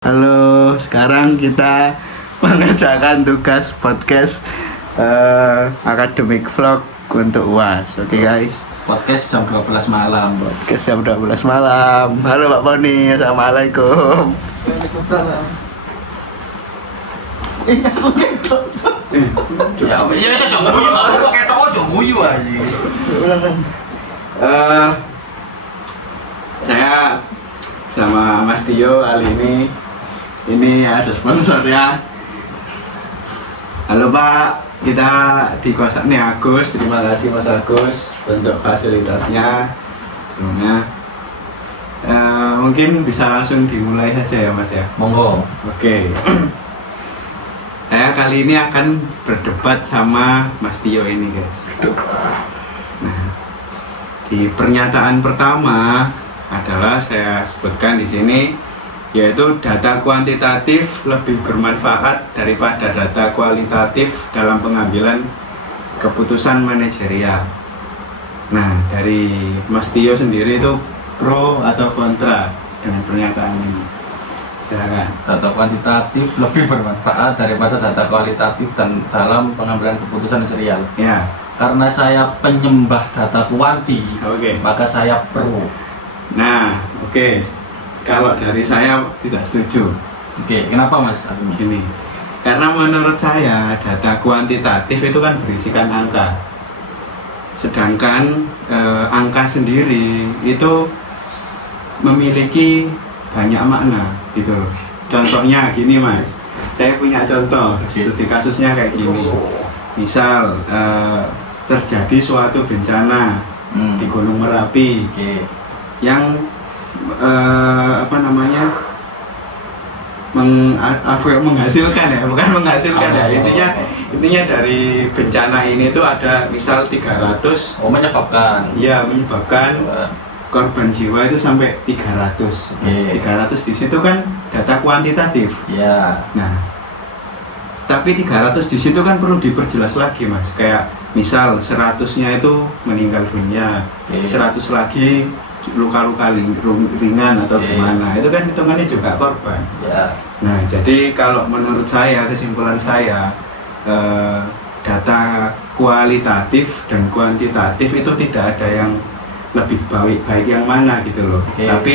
Halo, sekarang kita mengerjakan tugas podcast akademik vlog untuk UAS. Oke guys, Podcast jam 12 malam. podcast jam 12 malam. Halo Pak Poni, Assalamualaikum. Waalaikumsalam. Ya, ya saya jangan guyu, aku ketok ojo guyu aja. Saya sama Mas Tio kali ini ada sponsornya. Halo Pak, kita di kosan nih Agus. Terima kasih Mas Agus untuk fasilitasnya sebelumnya. Mungkin bisa langsung dimulai saja ya Mas ya. Monggo. Oke. Saya kali ini akan berdebat sama Mas Tio ini guys. Nah, di pernyataan pertama adalah saya sebutkan di sini, yaitu data kuantitatif lebih bermanfaat daripada data kualitatif dalam pengambilan keputusan manajerial. Nah, dari Mas Tio sendiri itu pro atau kontra dengan pernyataan ini? Silakan. Data kuantitatif lebih bermanfaat daripada data kualitatif dan dalam pengambilan keputusan manajerial. Ya, Karena saya penyembah data kuanti, oke. maka saya pro. Nah, oke. Kalau dari saya tidak setuju. Oke, kenapa Mas? Gini, karena menurut saya data kuantitatif itu kan berisikan angka, sedangkan angka sendiri itu memiliki banyak makna gitu loh. Contohnya gini Mas, saya punya contoh studi kasusnya kayak gini. Misal terjadi suatu bencana di Gunung Merapi Oke. yang menghasilkan ya, bukan menghasilkan ya, intinya dari bencana ini tuh ada misal 300, Oh, menyebabkan. ya menyebabkan korban jiwa itu sampai 300. Oke. 300 di situ kan data kuantitatif. Ya. Nah, tapi 300 di situ kan perlu diperjelas lagi Mas. Kayak misal 100-nya itu meninggal dunia, Oke. 100 lagi luka-luka ringan atau Oke. gimana. Itu kan hitungannya juga korban. Ya. Nah, jadi kalau menurut saya, kesimpulan saya, data kualitatif dan kuantitatif itu tidak ada yang lebih baik yang mana gitu loh. Oke. Tapi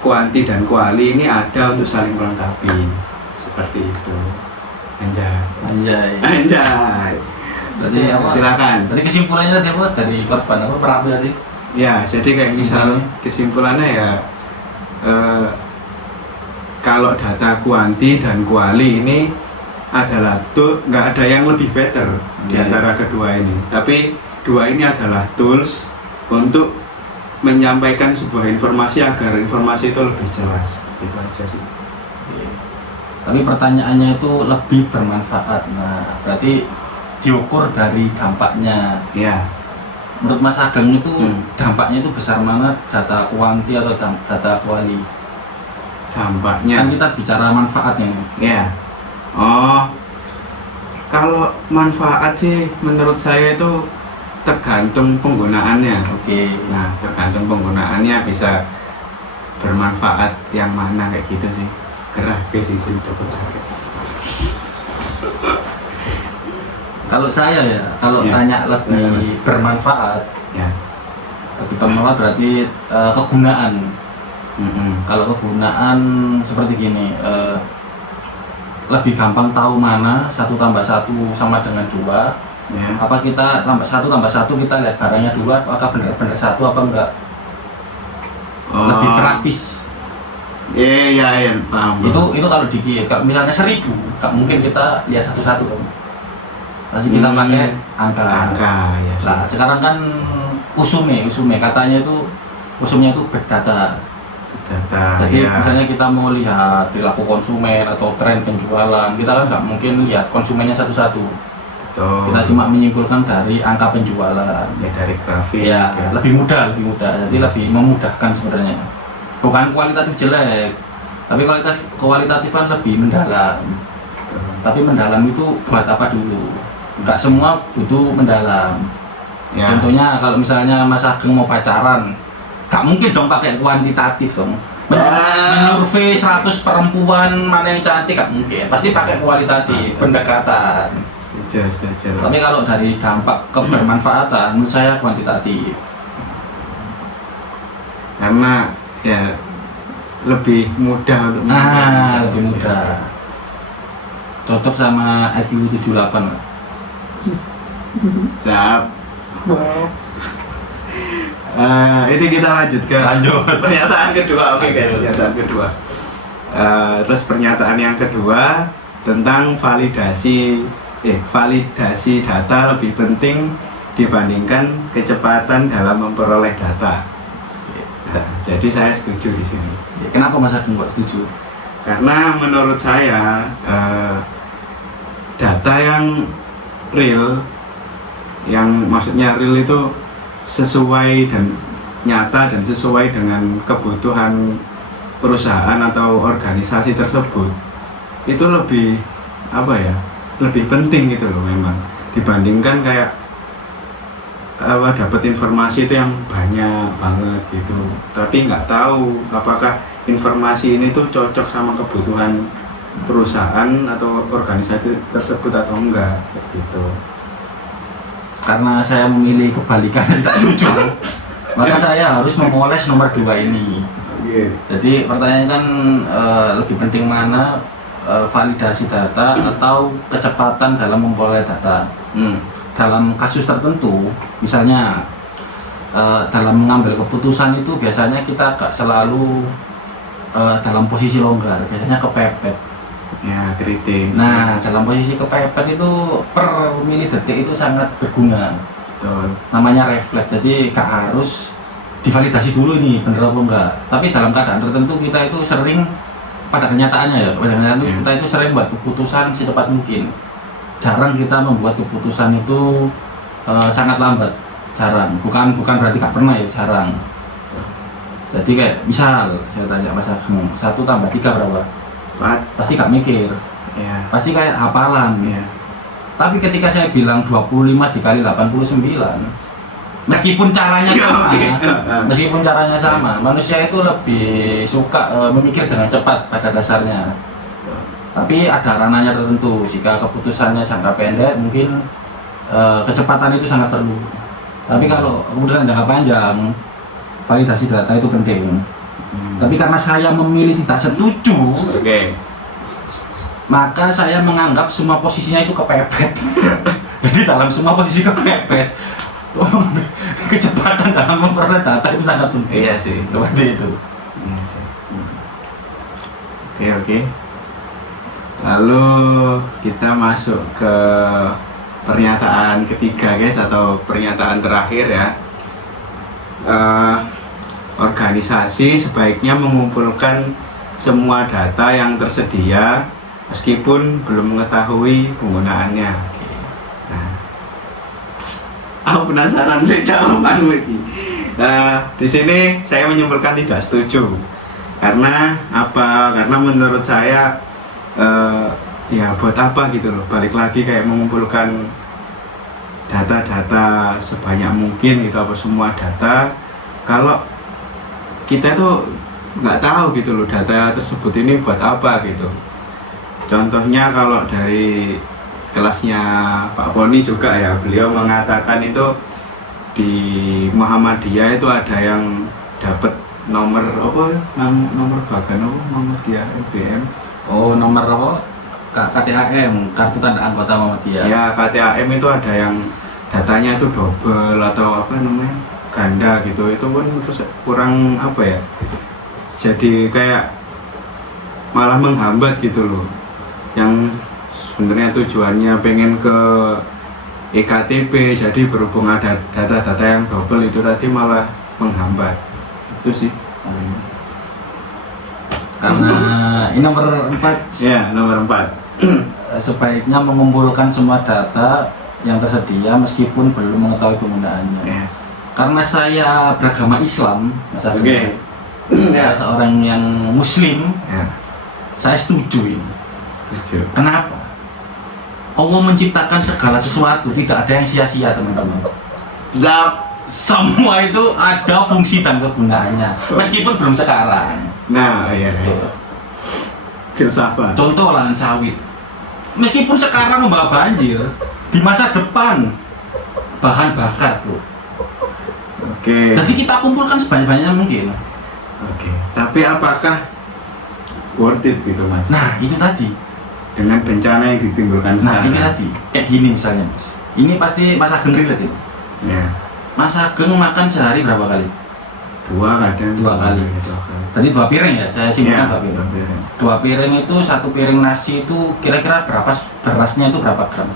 kuanti dan kuali ini ada untuk saling melengkapi. Seperti itu. Anjay. Anjay. Tadi apa? Silakan. Tadi kesimpulannya tadi apa? Dari korban apa? Perahu tadi? Ya, jadi kayak misal kesimpulannya ya, kalau data kuanti dan kuali ini adalah tuh nggak ada yang lebih better di Iya. antara kedua ini. Tapi dua ini adalah tools untuk menyampaikan sebuah informasi agar informasi itu lebih jelas. Itu aja sih. Tapi pertanyaannya itu lebih bermanfaat. Nah, berarti diukur dari dampaknya. Ya, Menurut Mas Ageng itu dampaknya dampaknya itu besar mana data kuanti atau data kuali? dampaknya. Kan kita bicara manfaatnya. Ya. Oh, kalau manfaat sih menurut saya itu tergantung penggunaannya. Oke. Nah, tergantung penggunaannya bisa bermanfaat yang mana kayak gitu sih. Gerah sih dapat sakit. Kalau saya ya, kalau Ya. tanya lebih bermanfaat, Ya. lebih bermanfaat berarti kegunaan. Mm-mm. Kalau kegunaan seperti gini, lebih gampang tahu mana 1 tambah 1 sama dengan 2. Ya. Apa kita tambah satu kita lihat barangnya dulu apakah benar-benar 1 apa enggak? Oh. Lebih praktis. Iya, paham. Itu kalau kalau misalnya 1000 nggak mungkin kita lihat satu-satu kan. Pasti kita pakai angka. Angka ya. Nah, sekarang kan usume katanya itu usumnya itu big data. Data. Jadi Ya. misalnya kita mau lihat perilaku konsumen atau tren penjualan, kita kan nggak mungkin lihat konsumennya satu-satu. Betul. Kita cuma menyimpulkan dari angka penjualan. ya dari grafik. Ya, lebih mudah. Jadi lebih memudahkan sebenarnya. Bukan kualitatif jelek, tapi kualitatif kan lebih mendalam. Betul. Tapi mendalam itu buat apa dulu? Nggak semua butuh mendalam. Ya. Contohnya kalau misalnya Mas Ageng mau pacaran, nggak mungkin dong pakai kuantitatif dong. Menyurvei 100 perempuan mana yang cantik gak mungkin, pasti pakai kualitatif, pendekatan. Setuju. Tapi kalau dari dampak kebermanfaatan, menurut saya kuantitatif. Karena ya lebih mudah untuk Lebih mudah. Cocok sama IQ 78 lah. Siap. Ini kita lanjut ke pernyataan kedua. Oke guys, pernyataan kedua. Terus pernyataan yang kedua tentang validasi data lebih penting dibandingkan kecepatan dalam memperoleh data. Nah, jadi saya setuju di sini. Kenapa Mas Agung kok setuju? Karena menurut saya data yang real, yang maksudnya real itu sesuai dan nyata dan sesuai dengan kebutuhan perusahaan atau organisasi tersebut, itu lebih lebih penting gitu loh memang, dibandingkan kayak dapat informasi itu yang banyak banget gitu, tapi nggak tahu apakah informasi ini tuh cocok sama kebutuhan perusahaan atau organisasi tersebut atau enggak gitu. Karena saya memilih kebalikan dari setuju, maka saya harus memoles nomor 2 ini. Jadi pertanyaannya kan lebih penting mana validasi data atau kecepatan dalam memperoleh data. Dalam kasus tertentu, misalnya dalam mengambil keputusan itu biasanya kita gak selalu dalam posisi longgar, biasanya kepepet. Ya, kritis. Nah, dalam posisi kepepet itu per mili detik itu sangat berguna. Betul. Namanya refleks, jadi gak harus divalidasi dulu ini bener apa enggak. Tapi dalam keadaan tertentu kita itu sering, pada kenyataannya kita itu sering buat keputusan secepat mungkin. Jarang kita membuat keputusan itu sangat lambat, jarang. Bukan berarti gak pernah ya, jarang. Jadi kayak misal saya tanya Mas Agung, 1 tambah 3 berapa? 4. Pasti gak mikir, pasti kayak hafalan. Tapi ketika saya bilang 25 dikali 89, meskipun caranya sama, manusia itu lebih suka memikir dengan cepat pada dasarnya. Tapi ada ranahnya tertentu, jika keputusannya jangka pendek mungkin kecepatan itu sangat perlu. Tapi kalau keputusan jangka panjang, validasi data itu penting. Tapi karena saya memilih tidak setuju, maka saya menganggap semua posisinya itu kepepet. Jadi dalam semua posisi kepepet, kecepatan dalam memperoleh data itu sangat penting. Iya sih, seperti itu. Oke. Lalu kita masuk ke pernyataan ketiga guys, atau pernyataan terakhir ya. Organisasi sebaiknya mengumpulkan semua data yang tersedia meskipun belum mengetahui penggunaannya. Nah, aku penasaran sih jawaban lagi. Di sini saya menyimpulkan tidak setuju. Karena apa? Karena menurut saya ya buat apa gitu loh, balik lagi kayak mengumpulkan data-data sebanyak mungkin gitu, apa semua data, kalau kita tuh nggak tahu gitu loh data tersebut ini buat apa gitu. Contohnya kalau dari kelasnya Pak Poni juga ya, beliau mengatakan itu di Muhammadiyah itu ada yang dapat nomor nomor bagan nomor dia BM. Oh, nomor apa? KTAM, kartu tanda anggota Muhammadiyah. Ya, KTAM itu ada yang datanya itu double atau ganda gitu. Itu pun terus kurang jadi kayak malah menghambat gitu loh. Yang sebenarnya tujuannya pengen ke EKTP, jadi berhubung ada data-data yang double itu tadi malah menghambat. Itu sih. Karena ini nomor 4. Ya, nomor 4. Sebaiknya mengumpulkan semua data yang tersedia meskipun belum mengetahui penggunaannya. Karena saya beragama Islam, saya seorang yang Muslim, saya setuju ini. Kenapa? Allah menciptakan segala sesuatu, tidak ada yang sia-sia teman-teman. Semua itu ada fungsi dan kegunaannya, meskipun belum sekarang. Nah, iya. Filsafat. Contoh lahan sawit. Meskipun sekarang membawa banjir, di masa depan bahan bakar, bro. Oke. Jadi kita kumpulkan sebanyak-banyaknya mungkin. Oke. Tapi apakah worth it gitu mas? Nah, itu tadi. Dengan bencana yang ditimbulkan Nah, sekarang. ini tadi. Kayak gini misalnya, Mas. Ini pasti Mas Ageng relate ini. Ya. Mas Ageng makan sehari berapa kali? Dua kadang. 2 kali. Tadi 2 piring ya, saya simpulkan 2 piring. 2 piring. 2 piring itu 1 piring nasi itu kira-kira berapa berasnya itu berapa gram?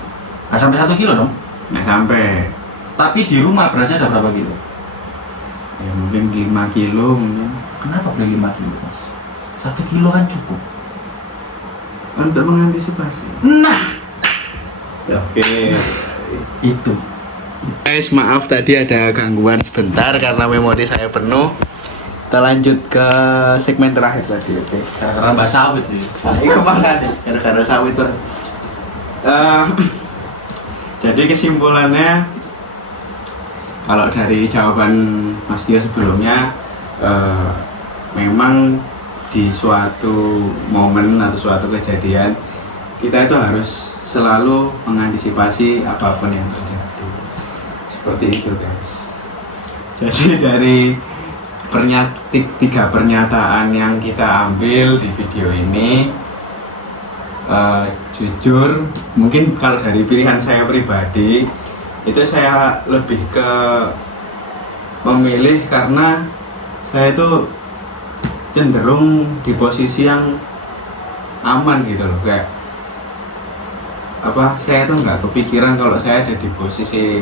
Nggak sampai 1 kilo dong. Nggak sampai. Tapi di rumah berasnya ada berapa kilo? Ya mungkin 5 kilo mungkin. Kenapa beli 5 kilo, Mas? 1 kilo kan cukup. Untuk mengantisipasi. Nah, Oke. itu. Guys, maaf tadi ada gangguan sebentar karena memori saya penuh. Kita lanjut ke segmen terakhir tadi, oke. Gara-gara mbak sawit nih. Nah, ini kemana nih? Gara-gara sawit tuh. Jadi kesimpulannya, kalau dari jawaban Mas Tio sebelumnya, memang di suatu momen atau suatu kejadian kita itu harus selalu mengantisipasi apapun yang terjadi. Seperti itu, guys. Jadi dari tiga pernyataan yang kita ambil di video ini, jujur mungkin kalau dari pilihan saya pribadi itu saya lebih ke memilih karena saya itu cenderung di posisi yang aman gitu loh, kayak apa, saya tuh nggak kepikiran kalau saya ada di posisi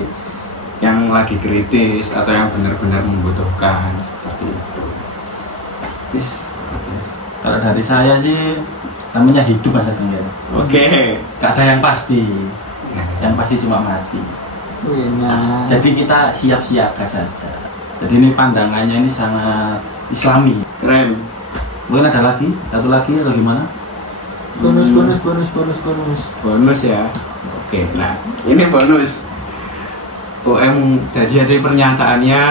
yang lagi kritis atau yang benar-benar membutuhkan, seperti itu. Kalau dari saya sih namanya hidup Mas Ageng ya. Oke. Gak ada yang pasti. Yang pasti cuma mati. Jadi kita siap-siaga saja. Jadi ini pandangannya ini sangat Islami. Keren. Mungkin ada lagi, satu lagi atau gimana? Bonus. Bonus ya. Oke, nah ini bonus. Jadi ada pernyataannya,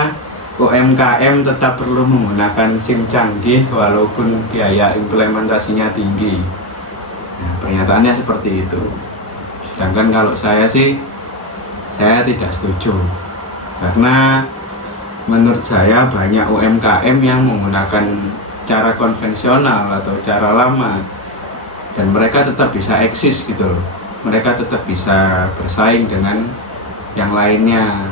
UMKM tetap perlu menggunakan SIM canggih walaupun biaya implementasinya tinggi. Nah, pernyataannya seperti itu. Sedangkan kalau saya sih, saya tidak setuju. Karena menurut saya banyak UMKM yang menggunakan cara konvensional atau cara lama, dan mereka tetap bisa eksis gitu loh. Mereka tetap bisa bersaing dengan yang lainnya.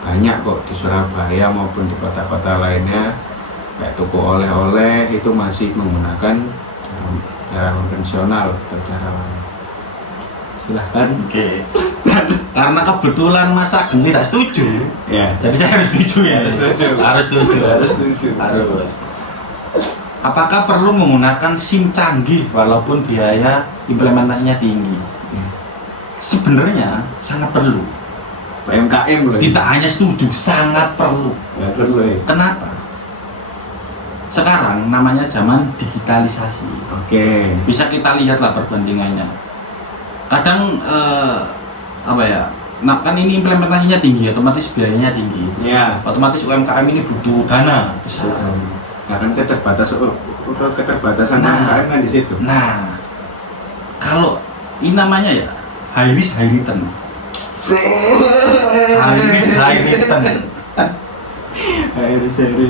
Banyak kok di Surabaya maupun di kota-kota lainnya, kayak toko oleh-oleh itu masih menggunakan cara konvensional atau cara lama. Silahkan. Oke. Karena kebetulan Mas Ageng tidak setuju, Ya. jadi saya harus setuju ya. Harus setuju. Harus. Apakah perlu menggunakan SIM canggih walaupun biaya implementasinya tinggi? Sebenarnya sangat perlu. UMKM loh. Tidak hanya setuju, sangat perlu. Ya, perlu ya. Kenapa? Sekarang namanya zaman digitalisasi. Oke. Bisa kita lihatlah perbandingannya. Kadang apa ya? Nah, kan ini implementasinya tinggi, otomatis biayanya tinggi. Ya. Otomatis UMKM ini butuh dana besar. Karena keterbatasan UMKM kan di situ. Nah, kalau ini namanya ya high risk high return. High risk high return.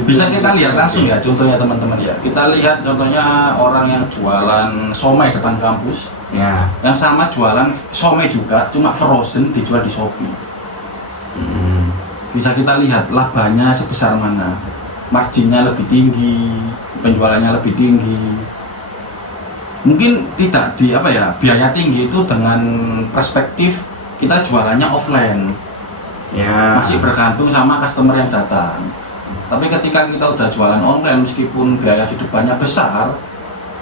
Bisa kita lihat langsung ya, contohnya teman-teman ya. Kita lihat contohnya orang yang jualan somai depan kampus. Ya. Yang sama jualan somai juga, cuma frozen dijual di Shopee. Bisa kita lihat labanya sebesar mana, marginnya lebih tinggi, penjualannya lebih tinggi. Mungkin tidak di apa ya, biaya tinggi itu dengan perspektif kita jualannya offline. Ya. Masih bergantung sama customer yang datang. Tapi ketika kita udah jualan online, meskipun biaya di depannya besar,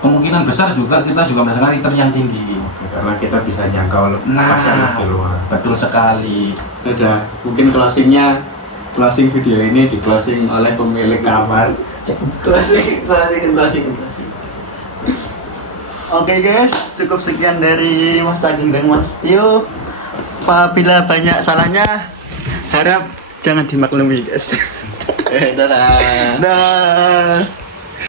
kemungkinan besar juga kita juga merasakan return yang tinggi. Karena kita bisa jangkau pasar lebih luas. Betul sekali. Udah, mungkin closing video ini di closing oleh pemilik kamar. Closing. Oke guys, cukup sekian dari Mas Ageng dan Mas Tio. Apabila banyak salahnya, harap jangan dimaklumi guys. Dadah. Dah.